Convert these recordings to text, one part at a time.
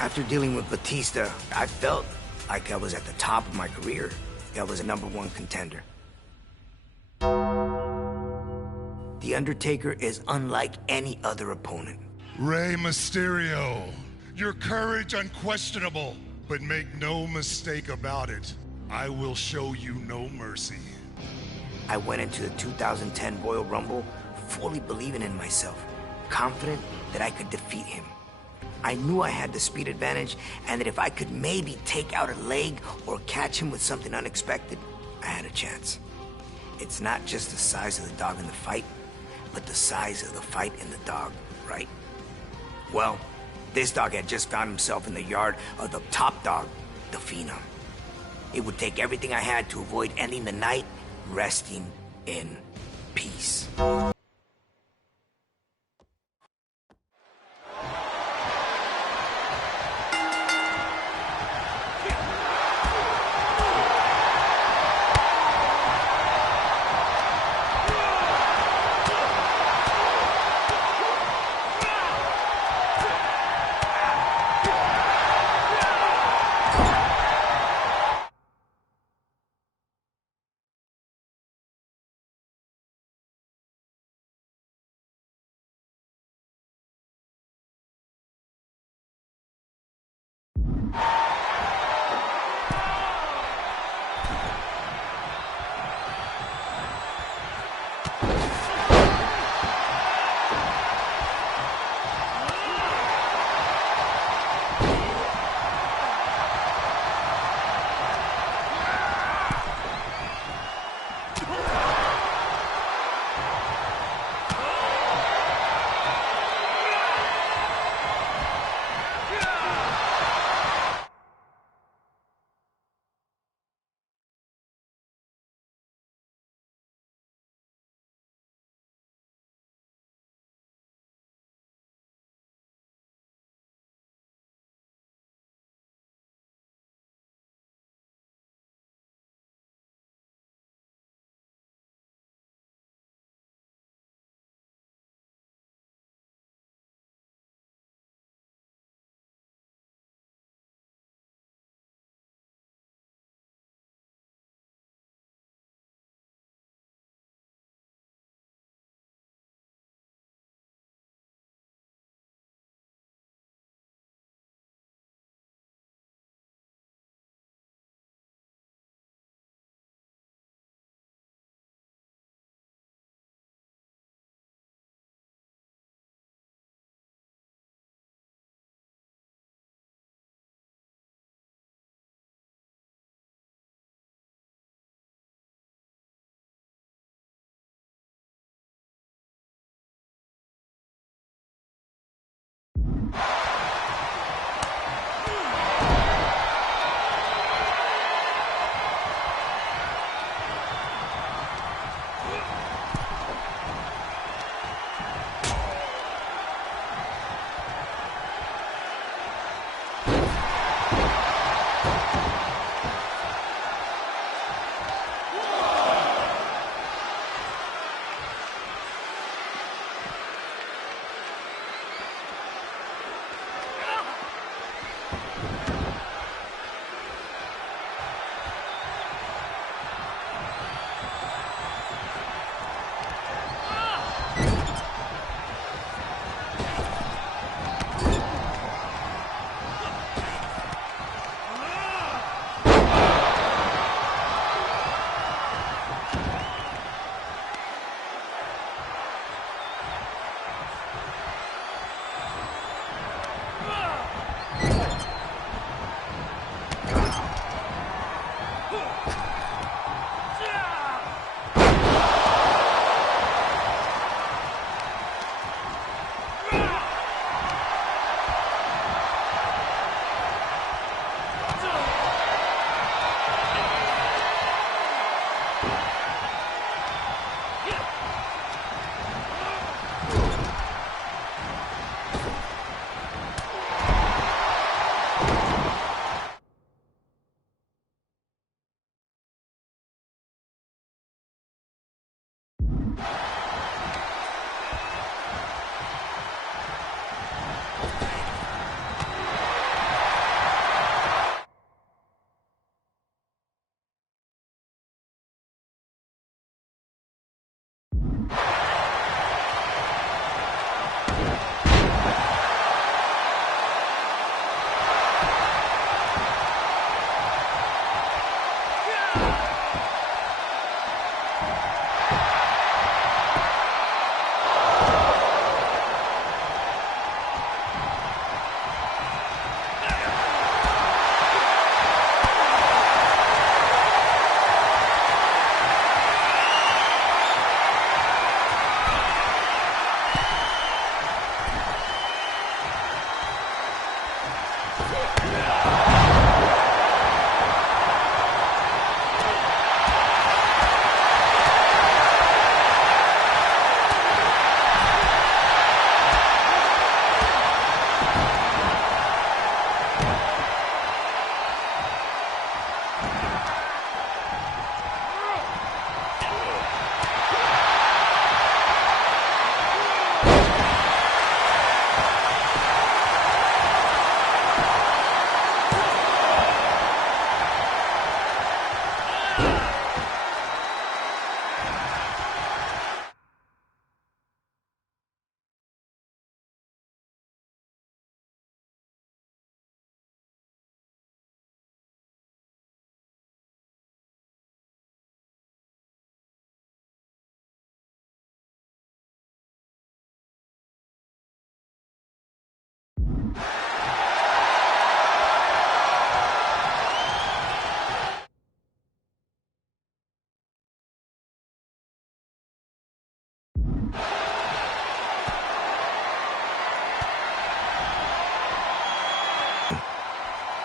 After dealing with Batista, I felt like I was at the top of my career. I was a #1 contender. The Undertaker is unlike any other opponent. Rey Mysterio, your courage unquestionable, but make no mistake about it, I will show you no mercy. I went into the 2010 Royal Rumble fully believing in myself, confident that I could defeat him. I knew I had the speed advantage, and that if I could maybe take out a leg or catch him with something unexpected, I had a chance. It's not just the size of the dog in the fight, but the size of the fight in the dog, right? Well, this dog had just found himself in the yard of the top dog, the Phenom. It would take everything I had to avoid ending the night resting in peace.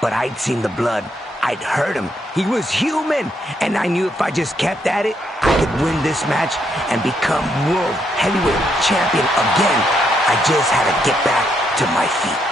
But I'd seen the blood. I'd heard him. He was human. And I knew if I just kept at it, I could win this match and become world heavyweight champion again. I just had to get back to my feet.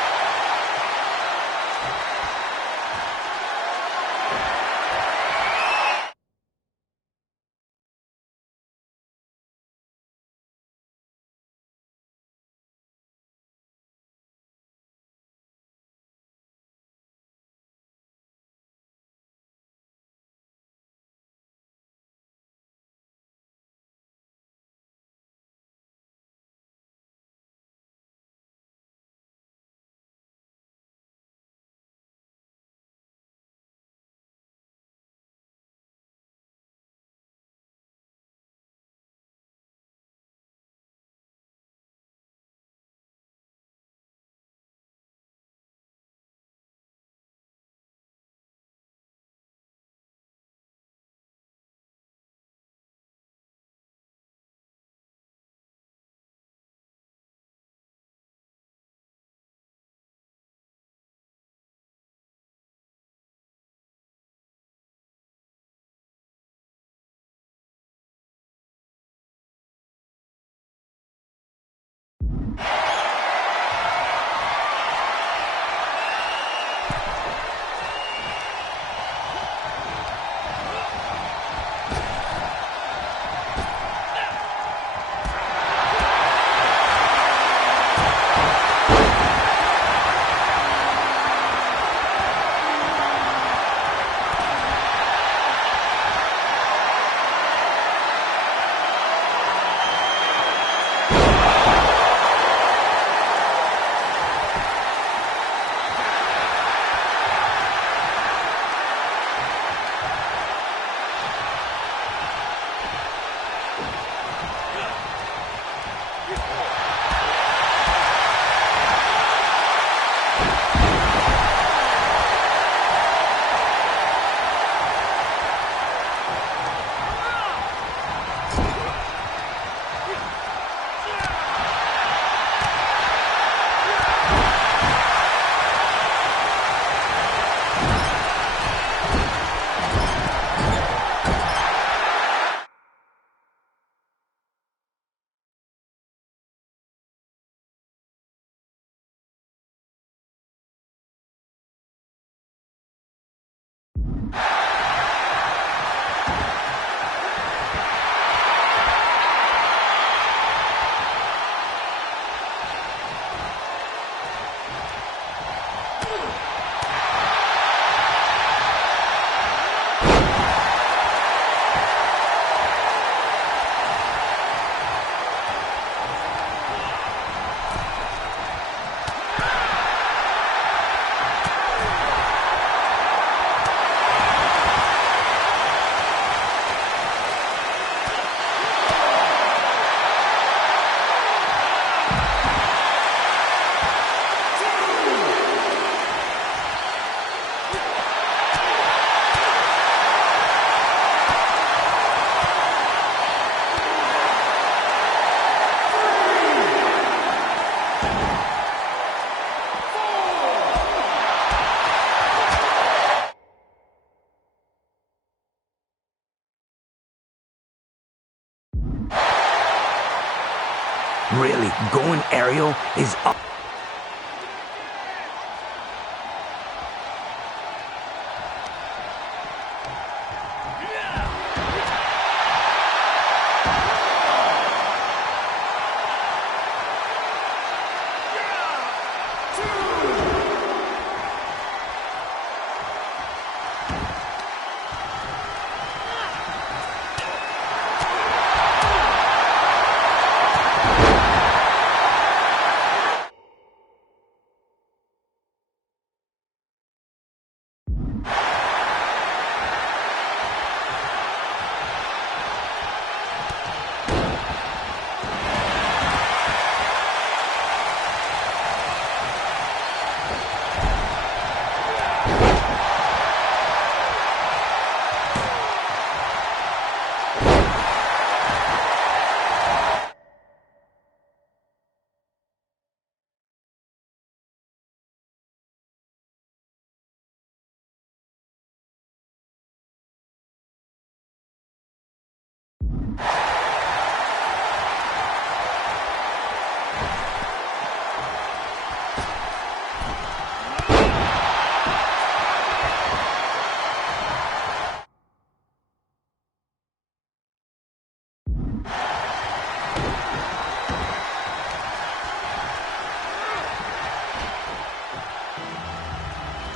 Really, going aerial is up.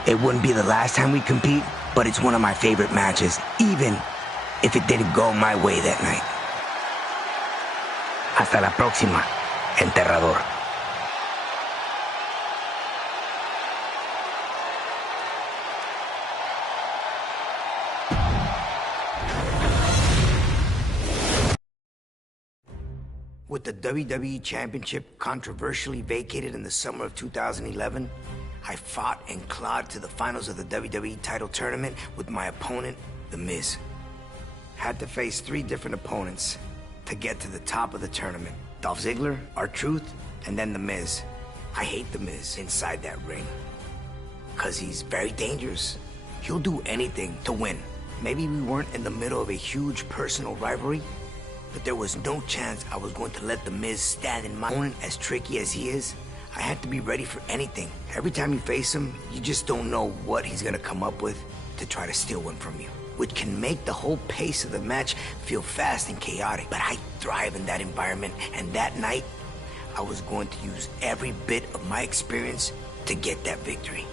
It wouldn't be the last time we compete, but it's one of my favorite matches, even if it didn't go my way that night. Hasta la próxima, enterrador. With the WWE Championship controversially vacated in the summer of 2011, I fought and clawed to the finals of the WWE title tournament with my opponent, The Miz. Had to face 3 different opponents to get to the top of the tournament. Dolph Ziggler, R-Truth, and then The Miz. I hate The Miz inside that ring, 'cause he's very dangerous. He'll do anything to win. Maybe we weren't in the middle of a huge personal rivalry, but there was no chance I was going to let The Miz stand in my opponent. As tricky as he is, I had to be ready for anything. Every time you face him, you just don't know what he's gonna come up with to try to steal one from you, which can make the whole pace of the match feel fast and chaotic. But I thrive in that environment, and that night, I was going to use every bit of my experience to get that victory.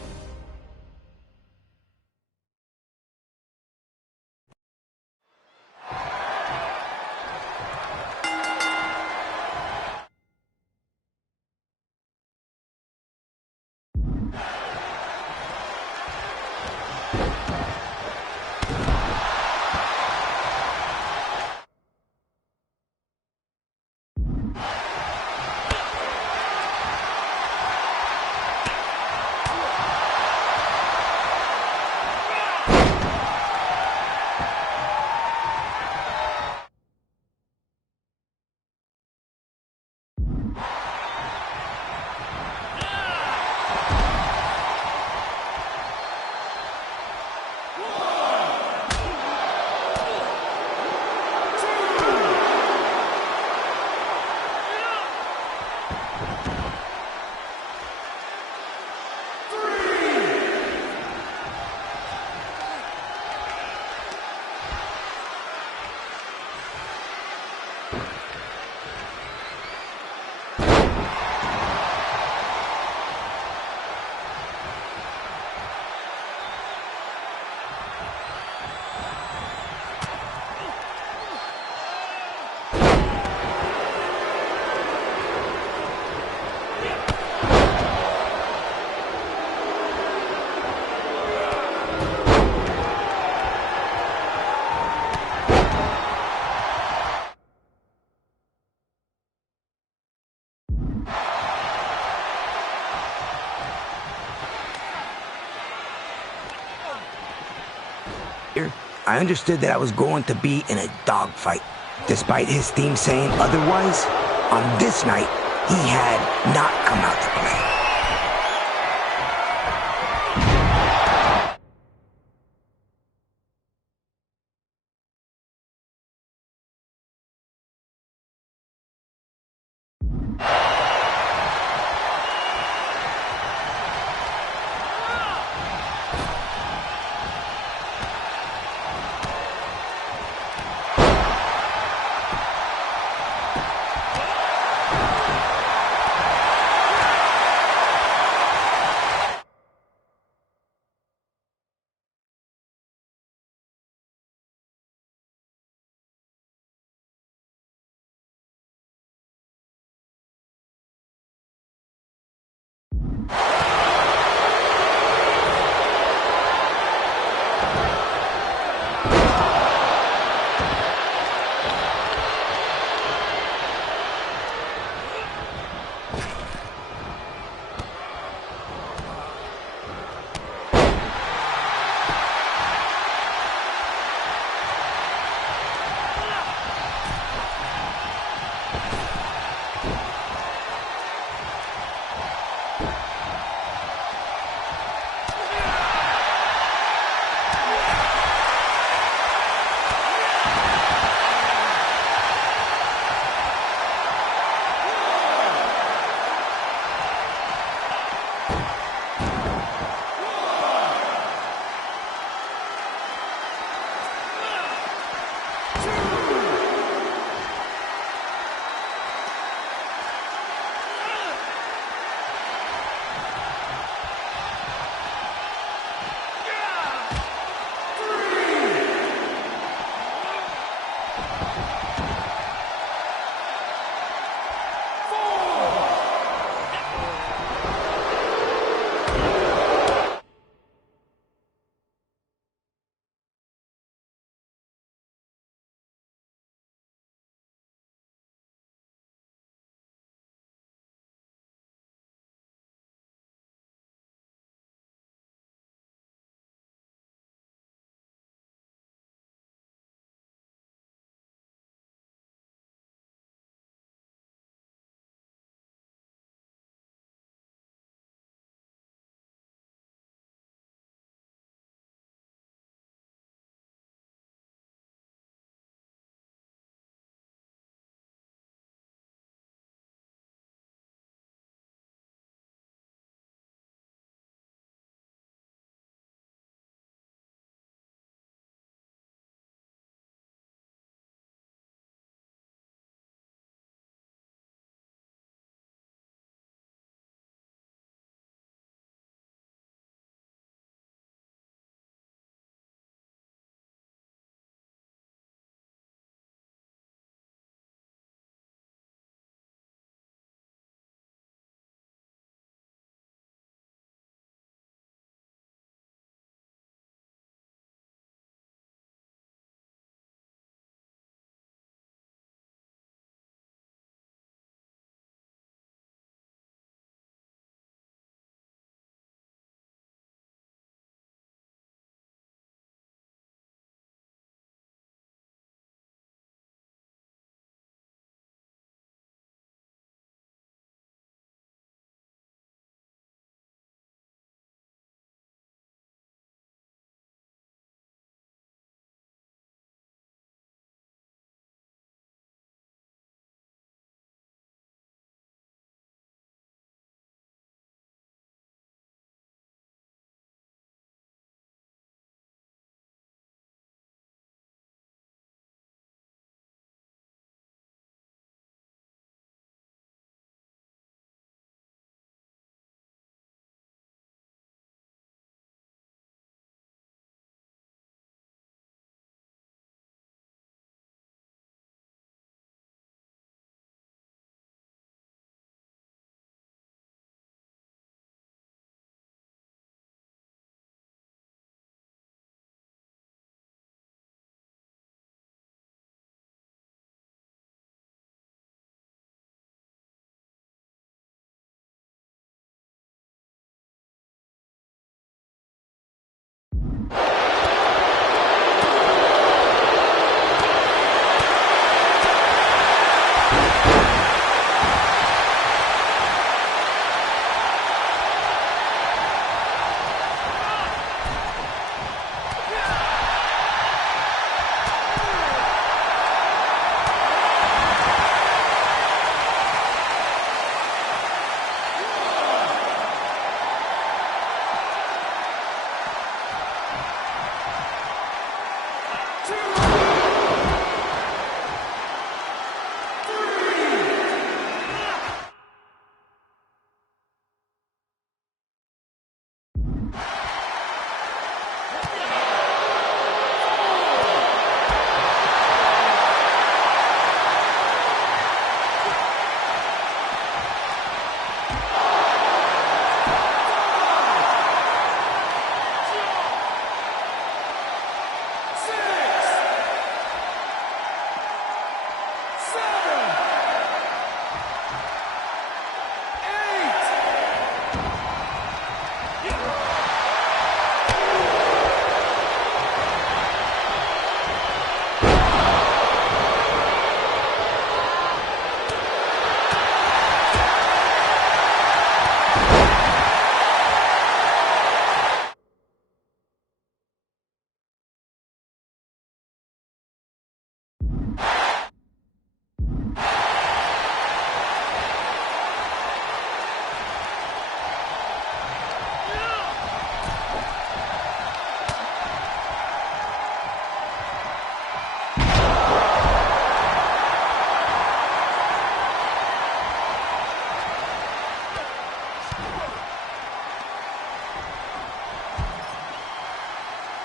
I understood that I was going to be in a dogfight. Despite his team saying otherwise, on this night, he had not come out to play.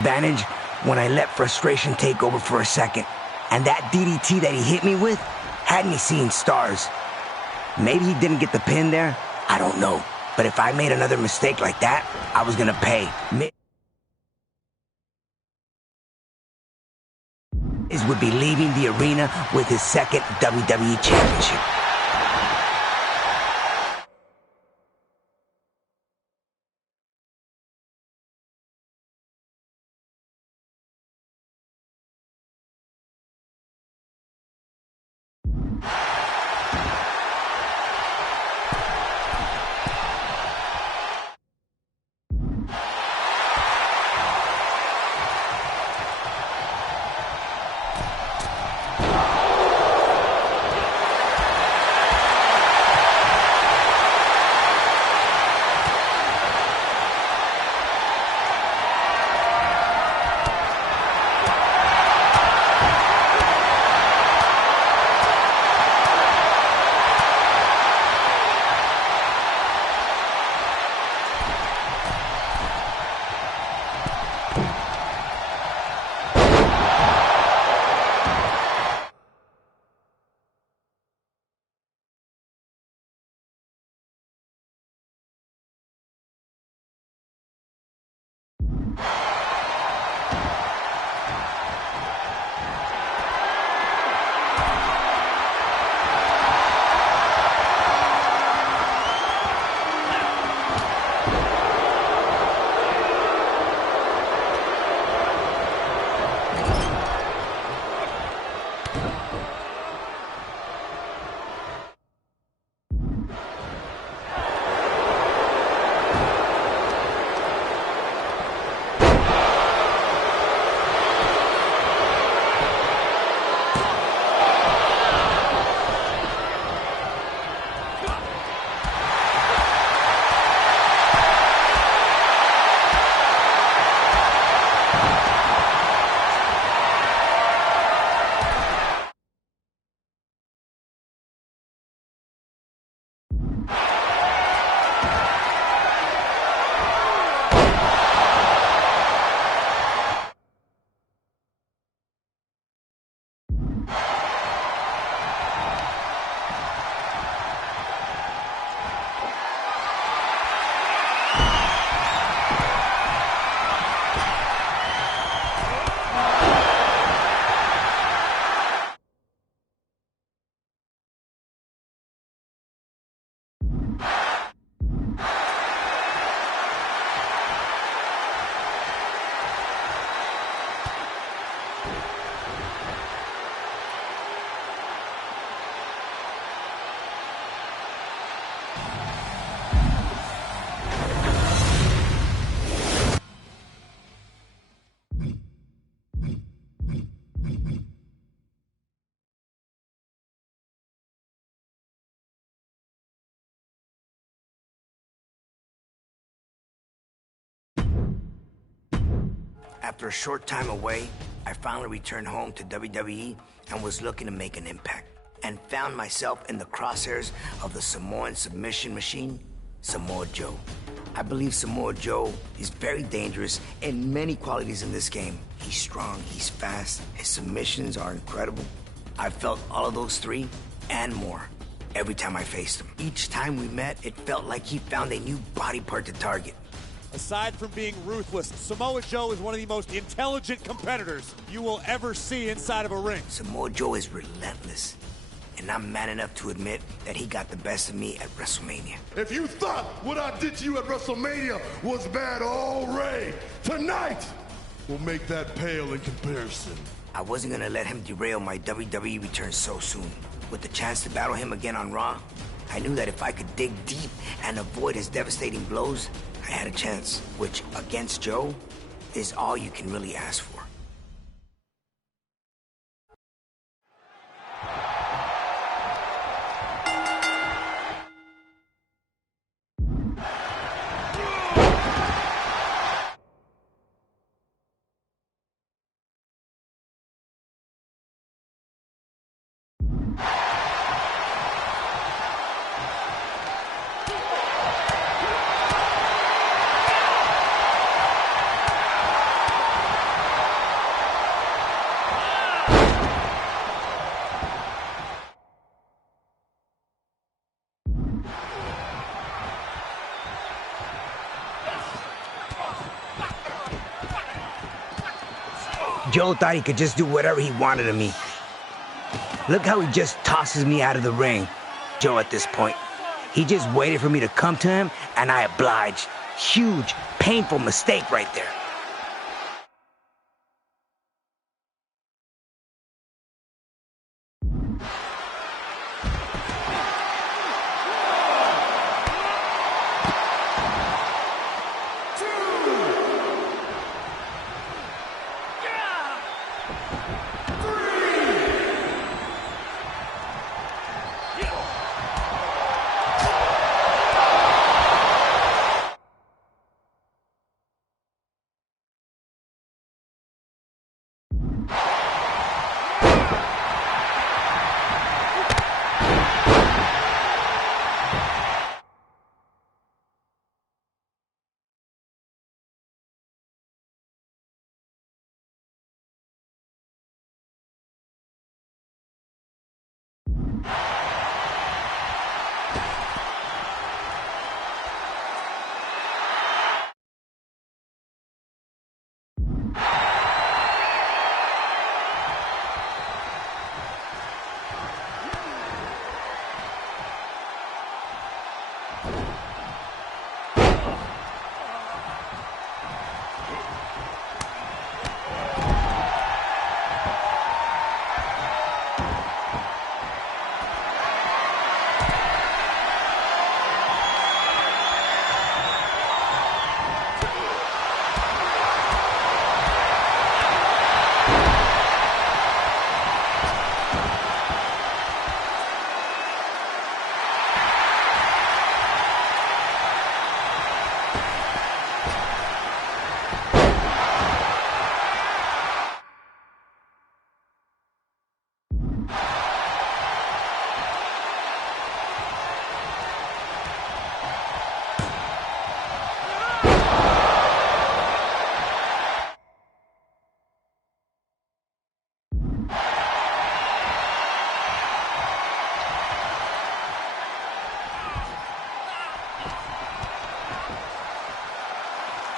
advantage when I let frustration take over for a second. And that DDT that he hit me with had me seeing stars. Maybe he didn't get the pin there, I don't know. But if I made another mistake like that, I was gonna pay. Miz would be leaving the arena with his second WWE Championship. After a short time away, I finally returned home to WWE and was looking to make an impact. And found myself in the crosshairs of the Samoan submission machine, Samoa Joe. I believe Samoa Joe is very dangerous in many qualities in this game. He's strong, he's fast, his submissions are incredible. I felt all of those three and more every time I faced him. Each time we met, it felt like he found a new body part to target. Aside from being ruthless, Samoa Joe is one of the most intelligent competitors you will ever see inside of a ring. Samoa Joe is relentless, and I'm man enough to admit that he got the best of me at WrestleMania. If you thought what I did to you at WrestleMania was bad already, tonight will make that pale in comparison. I wasn't gonna let him derail my WWE return so soon. With the chance to battle him again on Raw, I knew that if I could dig deep and avoid his devastating blows, I had a chance, which, against Joe, is all you can really ask for. Joe thought he could just do whatever he wanted of me. Look how he just tosses me out of the ring. Joe at this point. He just waited for me to come to him, and I obliged. Huge, painful mistake right there.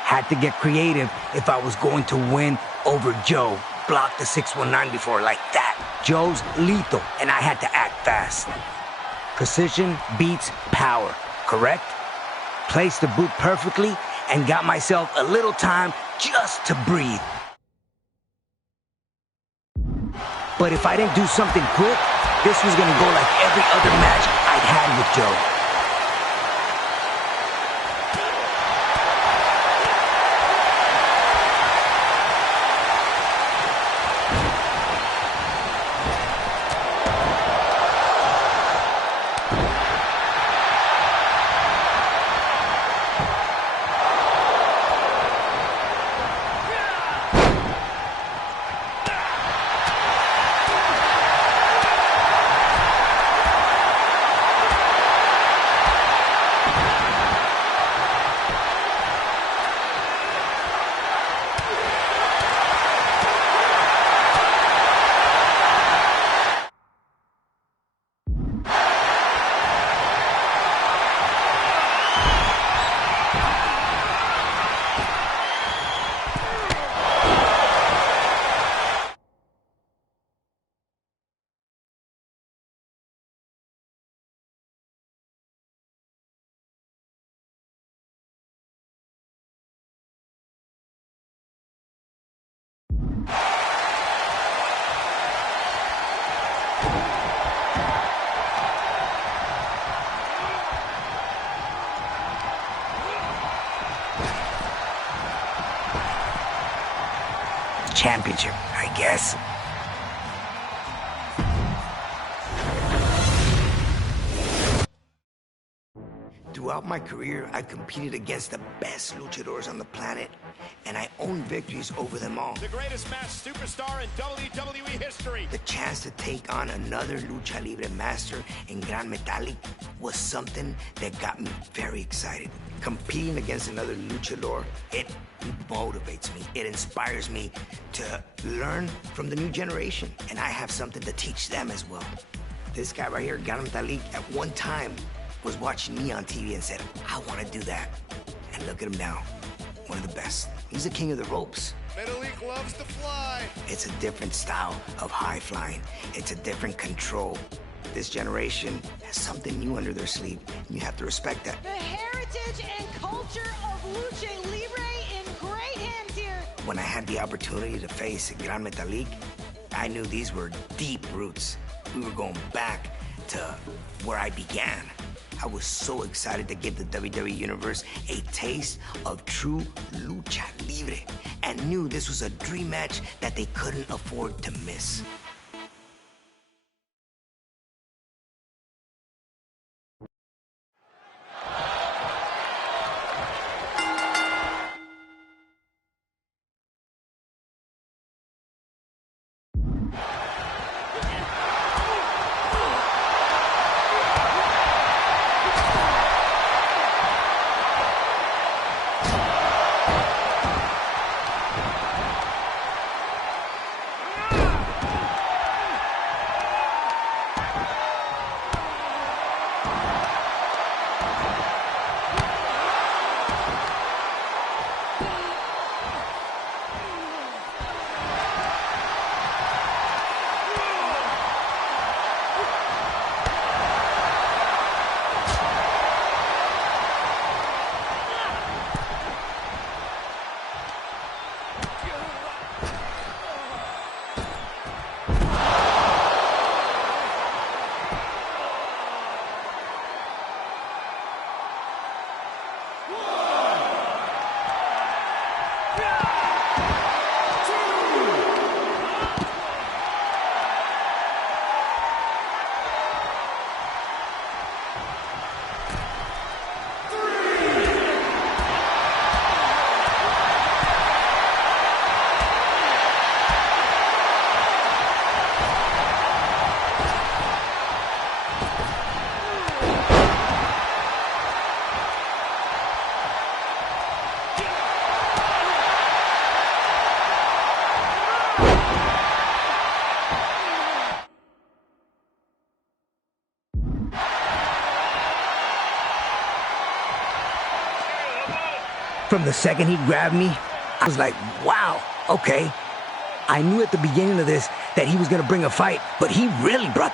Had to get creative if I was going to win over Joe. Blocked the 619 before like that. Joe's lethal, and I had to act fast. Precision beats power, correct? Placed the boot perfectly and got myself a little time just to breathe. But if I didn't do something quick, this was gonna go like every other match I'd had with Joe. Championship, I guess. Throughout my career, I competed against the best luchadors on the planet, and I owned victories over them all. The greatest masked superstar in WWE history. The chance to take on another Lucha Libre master in Gran Metalik was something that got me very excited. Competing against another luchador, it motivates me. It inspires me to learn from the new generation, and I have something to teach them as well. This guy right here, Gran Metalik, at one time was watching me on TV and said, I want to do that. And look at him now, one of the best. He's the king of the ropes. Middle East loves to fly. It's a different style of high flying. It's a different control. This generation has something new under their sleeve, and you have to respect that. The heritage and culture of Lucha Libre in great hands here. When I had the opportunity to face Gran Metalik, I knew these were deep roots. We were going back to where I began. I was so excited to give the WWE Universe a taste of true Lucha Libre, and knew this was a dream match that they couldn't afford to miss. From the second he grabbed me, I was like, wow, okay. I knew at the beginning of this that he was gonna bring a fight, but he really brought